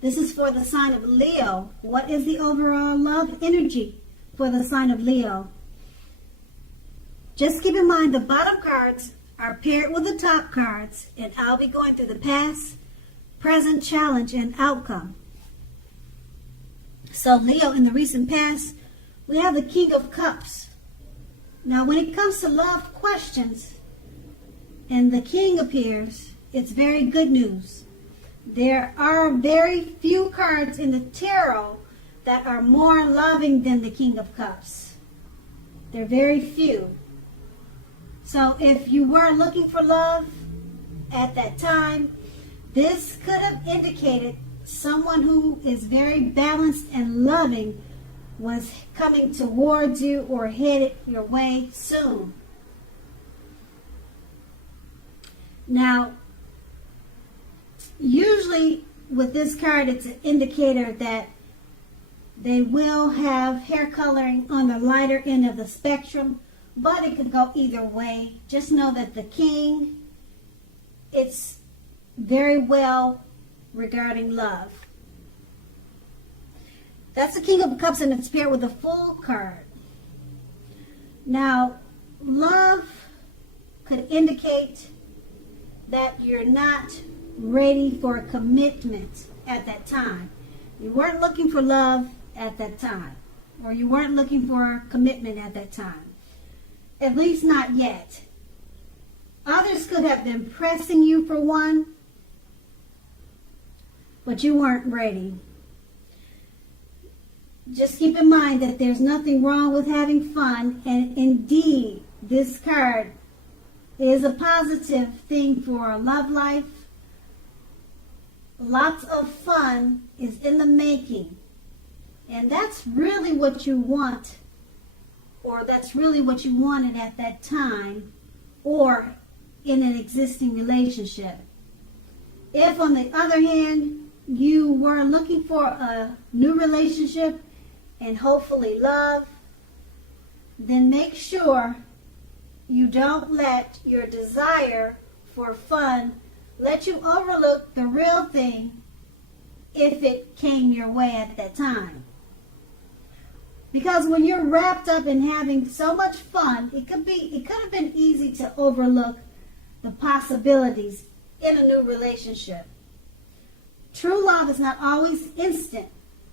This is for the sign of Leo. What is the overall love energy for the sign of Leo? Just keep in mind the bottom cards are paired with the top cards, and I'll be going through the past, present, challenge, and outcome. So Leo, in the recent past, we have the King of Cups. Now when it comes to love questions and the King appears, it's very good news. There are very few cards in the tarot that are more loving than the King of Cups. They're very few. So if you were looking for love at that time, this could have indicated someone who is very balanced and loving was coming towards you or headed your way soon. Now, usually with this card, it's an indicator that they will have hair coloring on the lighter end of the spectrum, but it could go either way. Just know that the King, it's very well regarding love. That's the King of Cups, and it's paired with the Fool card. Now, love could indicate that you're not ready for a commitment at that time. You weren't looking for love at that time, or you weren't looking for commitment at that time. At least not yet. Others could have been pressing you for one, but you weren't ready. Just keep in mind that there's nothing wrong with having fun, and indeed, this card is a positive thing for a love life. Lots of fun is in the making, and that's really what you want, or that's really what you wanted at that time, or in an existing relationship. If, on the other hand, you were looking for a new relationship and hopefully love, then make sure you don't let your desire for fun let you overlook the real thing if it came your way at that time. Because when you're wrapped up in having so much fun, it could have been easy to overlook the possibilities in a new relationship. True love is not always instant,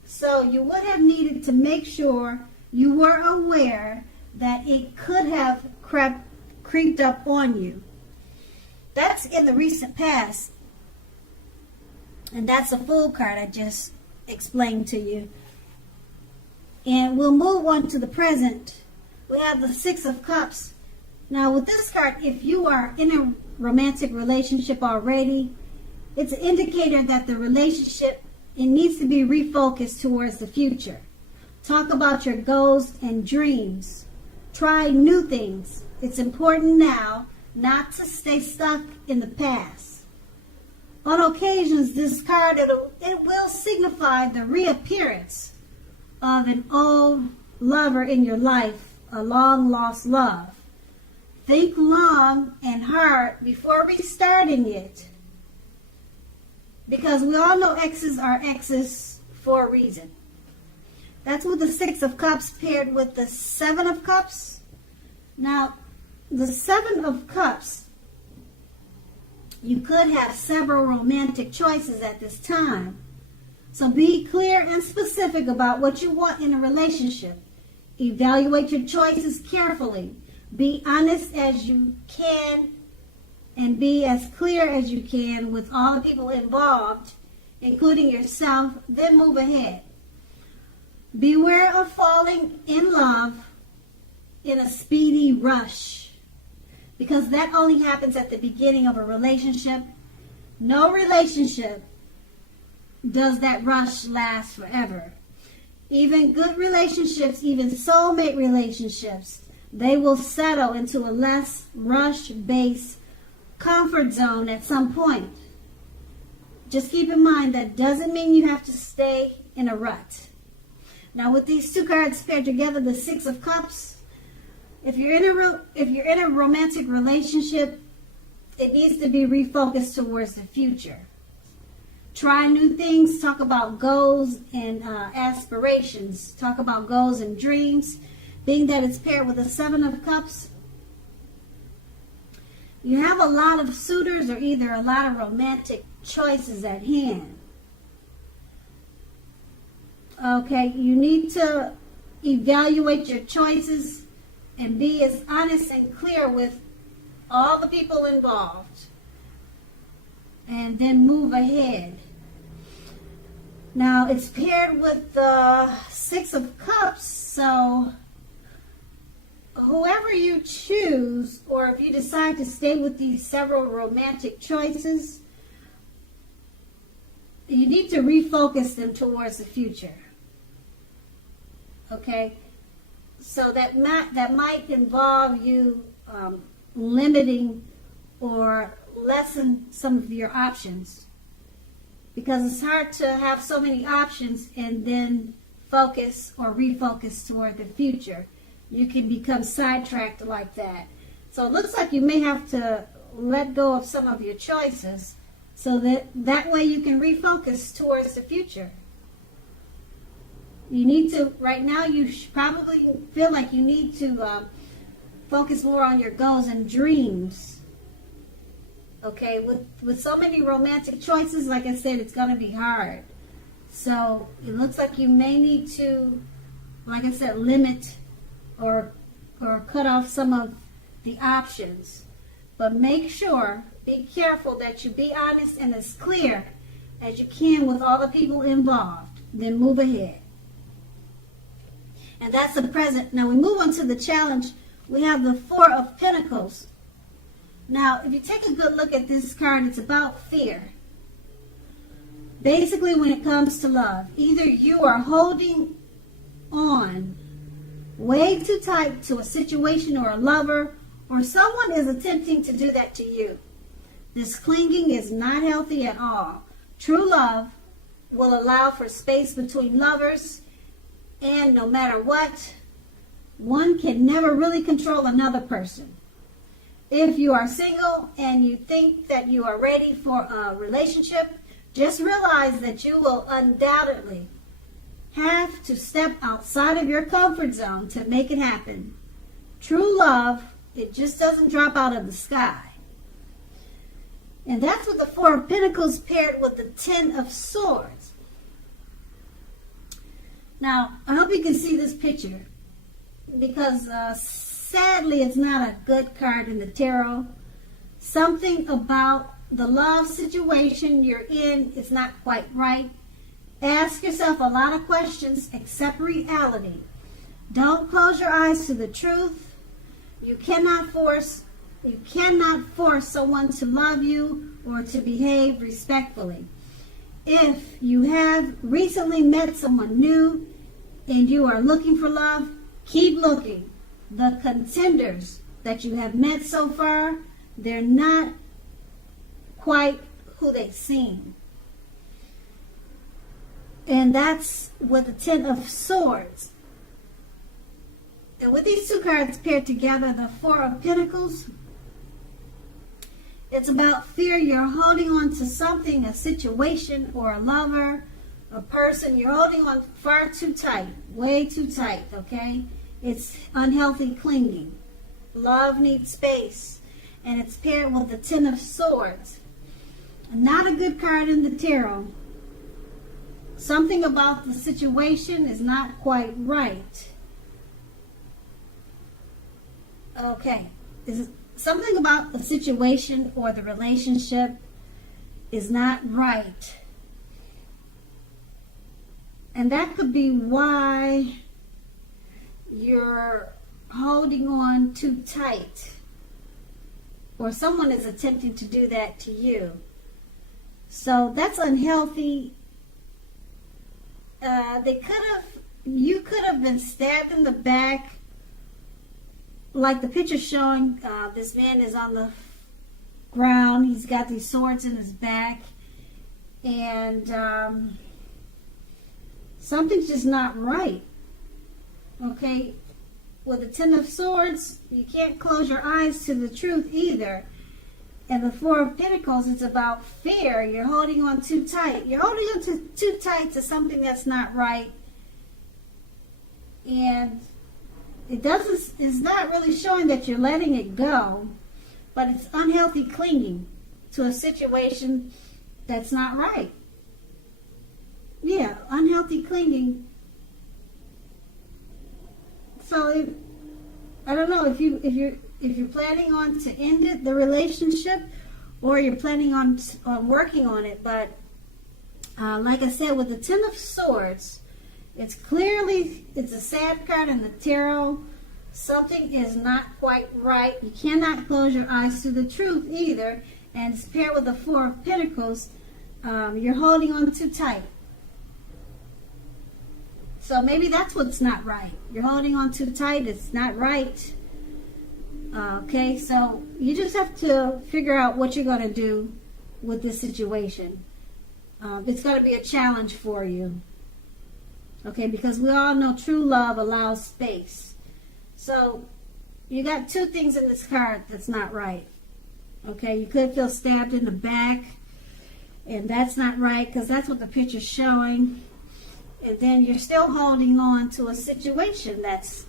so you would have needed to make sure you were aware that it could have creeped up on you. That's in the recent past, and that's a Fool card I just explained to you. And we'll move on to the present. We have the Six of Cups. Now with this card, if you are in a romantic relationship already, it's an indicator that the relationship, it needs to be refocused towards the future. Talk about your goals and dreams. Try new things. It's important now not to stay stuck in the past. On occasions, this card, it will signify the reappearance of an old lover in your life, a long-lost love. Think long and hard before restarting it, because we all know exes are exes for a reason. That's with the Six of Cups paired with the Seven of Cups. Now, the Seven of Cups, you could have several romantic choices at this time. So be clear and specific about what you want in a relationship. Evaluate your choices carefully. Be honest as you can and be as clear as you can with all the people involved, including yourself, then move ahead. Beware of falling in love in a speedy rush, because that only happens at the beginning of a relationship. No relationship does that rush last forever. Even good relationships, even soulmate relationships, they will settle into a less rush-based comfort zone at some point. Just keep in mind that doesn't mean you have to stay in a rut. Now with these two cards paired together, the Six of Cups, if you're in a romantic relationship, it needs to be refocused towards the future. try new things, talk about goals and aspirations, talk about goals and dreams. Being that it's paired with the Seven of Cups, you have a lot of suitors or either a lot of romantic choices at hand. Okay, you need to evaluate your choices and be as honest and clear with all the people involved, and then move ahead. Now, it's paired with the Six of Cups, so whoever you choose, or if you decide to stay with these several romantic choices, you need to refocus them towards the future. Okay? So that might involve you limiting or lessen some of your options, because it's hard to have so many options and then focus or refocus toward the future. You can become sidetracked like that. So it looks like you may have to let go of some of your choices so that way you can refocus towards the future. You need to, right now you probably feel like you need to focus more on your goals and dreams. Okay, with so many romantic choices, like I said, it's going to be hard. So it looks like you may need to, like I said, limit or cut off some of the options. But make sure, be careful that you be honest and as clear as you can with all the people involved. Then move ahead. And that's the present. Now we move on to the challenge. We have the Four of Pentacles. Now, if you take a good look at this card, it's about fear. Basically, when it comes to love, either you are holding on way too tight to a situation or a lover, or someone is attempting to do that to you. This clinging is not healthy at all. True love will allow for space between lovers, and no matter what, one can never really control another person. If you are single and you think that you are ready for a relationship, just realize that you will undoubtedly have to step outside of your comfort zone to make it happen. True love, it just doesn't drop out of the sky. And that's with the Four of Pentacles paired with the Ten of Swords. Now, I hope you can see this picture, because sadly it's not a good card in the tarot. Something about the love situation you're in is not quite right. Ask yourself a lot of questions, accept reality. Don't close your eyes to the truth. You cannot force someone to love you or to behave respectfully. If you have recently met someone new and you are looking for love, keep looking. The contenders that you have met so far, they're not quite who they seem. And that's with the Ten of Swords. And with these two cards paired together, the Four of Pentacles, it's about fear. You're holding on to something, a situation or a lover, a person. You're holding on far too tight, way too tight, okay? It's unhealthy clinging. Love needs space. And it's paired with the Ten of Swords. Not a good card in the tarot. Something about the situation is not quite right. Okay. Something about the situation or the relationship is not right. And that could be why you're holding on too tight, or someone is attempting to do that to you. So that's unhealthy. You could have been stabbed in the back, like the picture showing. This man is on the ground. He's got these swords in his back, and something's just not right. Okay, with the Ten of Swords, you can't close your eyes to the truth either. And the Four of Pentacles is about fear. You're holding on too tight. You're holding on too tight to something that's not right. And it's not really showing that you're letting it go, but it's unhealthy clinging to a situation that's not right. Yeah, unhealthy clinging. So I don't know if you're planning on to end the relationship, or you're planning on working on it. But like I said, with the Ten of Swords, it's a sad card in the tarot. Something is not quite right. You cannot close your eyes to the truth either. And it's paired with the Four of Pentacles. You're holding on too tight. So maybe that's what's not right. You're holding on too tight. It's not right. Okay, so you just have to figure out what you're going to do with this situation. It's going to be a challenge for you. Okay, because we all know true love allows space. So you got two things in this card that's not right. Okay, you could feel stabbed in the back, and that's not right because that's what the picture's showing. And then you're still holding on to a situation that's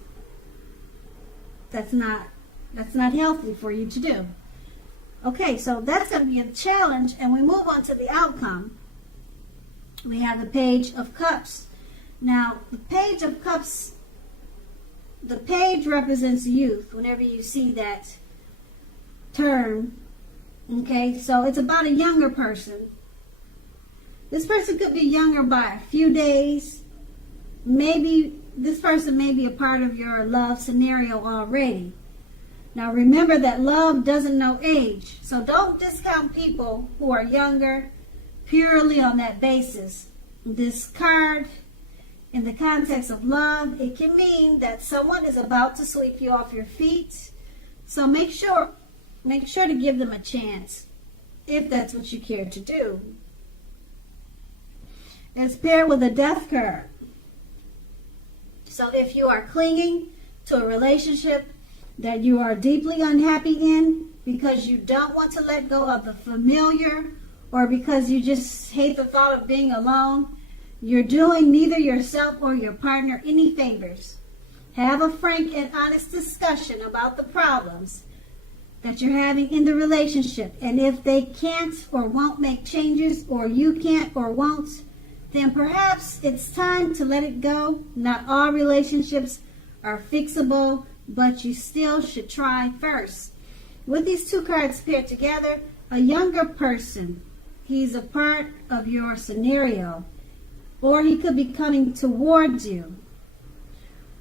not healthy for you to do. Okay, so that's going to be a challenge, and we move on to the outcome. We have the Page of Cups. Now, the Page of Cups, the page represents youth whenever you see that term. Okay, so it's about a younger person. This person could be younger by a few days. Maybe this person may be a part of your love scenario already. Now remember that love doesn't know age. So don't discount people who are younger purely on that basis. This card, in the context of love, it can mean that someone is about to sweep you off your feet. So make sure to give them a chance if that's what you care to do. It's paired with a Death card. So if you are clinging to a relationship that you are deeply unhappy in because you don't want to let go of the familiar, or because you just hate the thought of being alone, you're doing neither yourself or your partner any favors. Have a frank and honest discussion about the problems that you're having in the relationship. And if they can't or won't make changes, or you can't or won't, then perhaps it's time to let it go. Not all relationships are fixable, but you still should try first. With these two cards paired together, a younger person, he's a part of your scenario, or he could be coming towards you.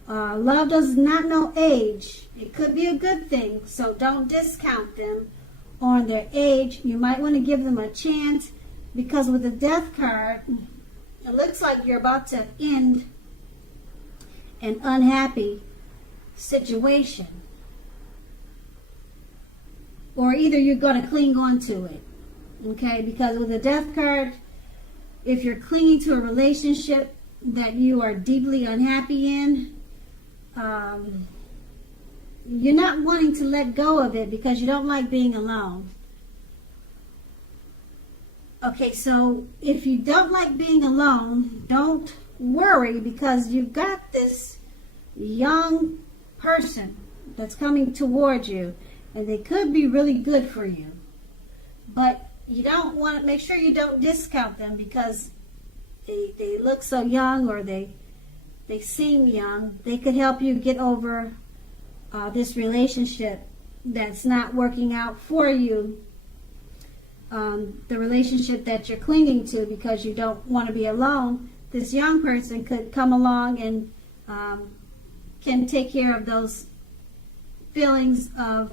Love does not know age. It could be a good thing, so don't discount them on their age. You might want to give them a chance, because with the Death card, it looks like you're about to end an unhappy situation. Or either you're going to cling on to it. Okay, because with the Death card, if you're clinging to a relationship that you are deeply unhappy in, you're not wanting to let go of it because you don't like being alone. Okay, so if you don't like being alone, don't worry, because you've got this young person that's coming towards you, and they could be really good for you. But you don't want to, make sure you don't discount them because they look so young, or they seem young. They could help you get over this relationship that's not working out for you. The relationship that you're clinging to because you don't want to be alone. This young person could come along and can take care of those feelings of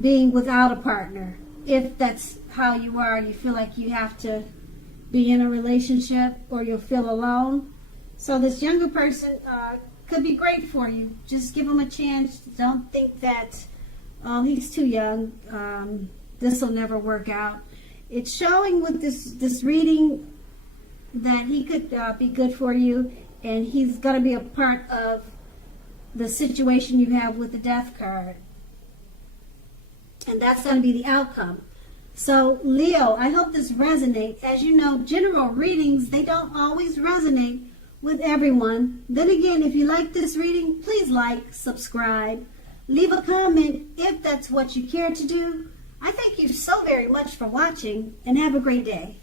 being without a partner. If that's how you are, you feel like you have to be in a relationship, or you'll feel alone. So this younger person could be great for you. Just give him a chance. Don't think that, oh, he's too young. This will never work out. It's showing with this reading that he could be good for you, and he's going to be a part of the situation you have with the Death card. And that's going to be the outcome. So, Leo, I hope this resonates. As you know, general readings, they don't always resonate with everyone. Then again, if you like this reading, please like, subscribe, leave a comment if that's what you care to do. I thank you so very much for watching, and have a great day.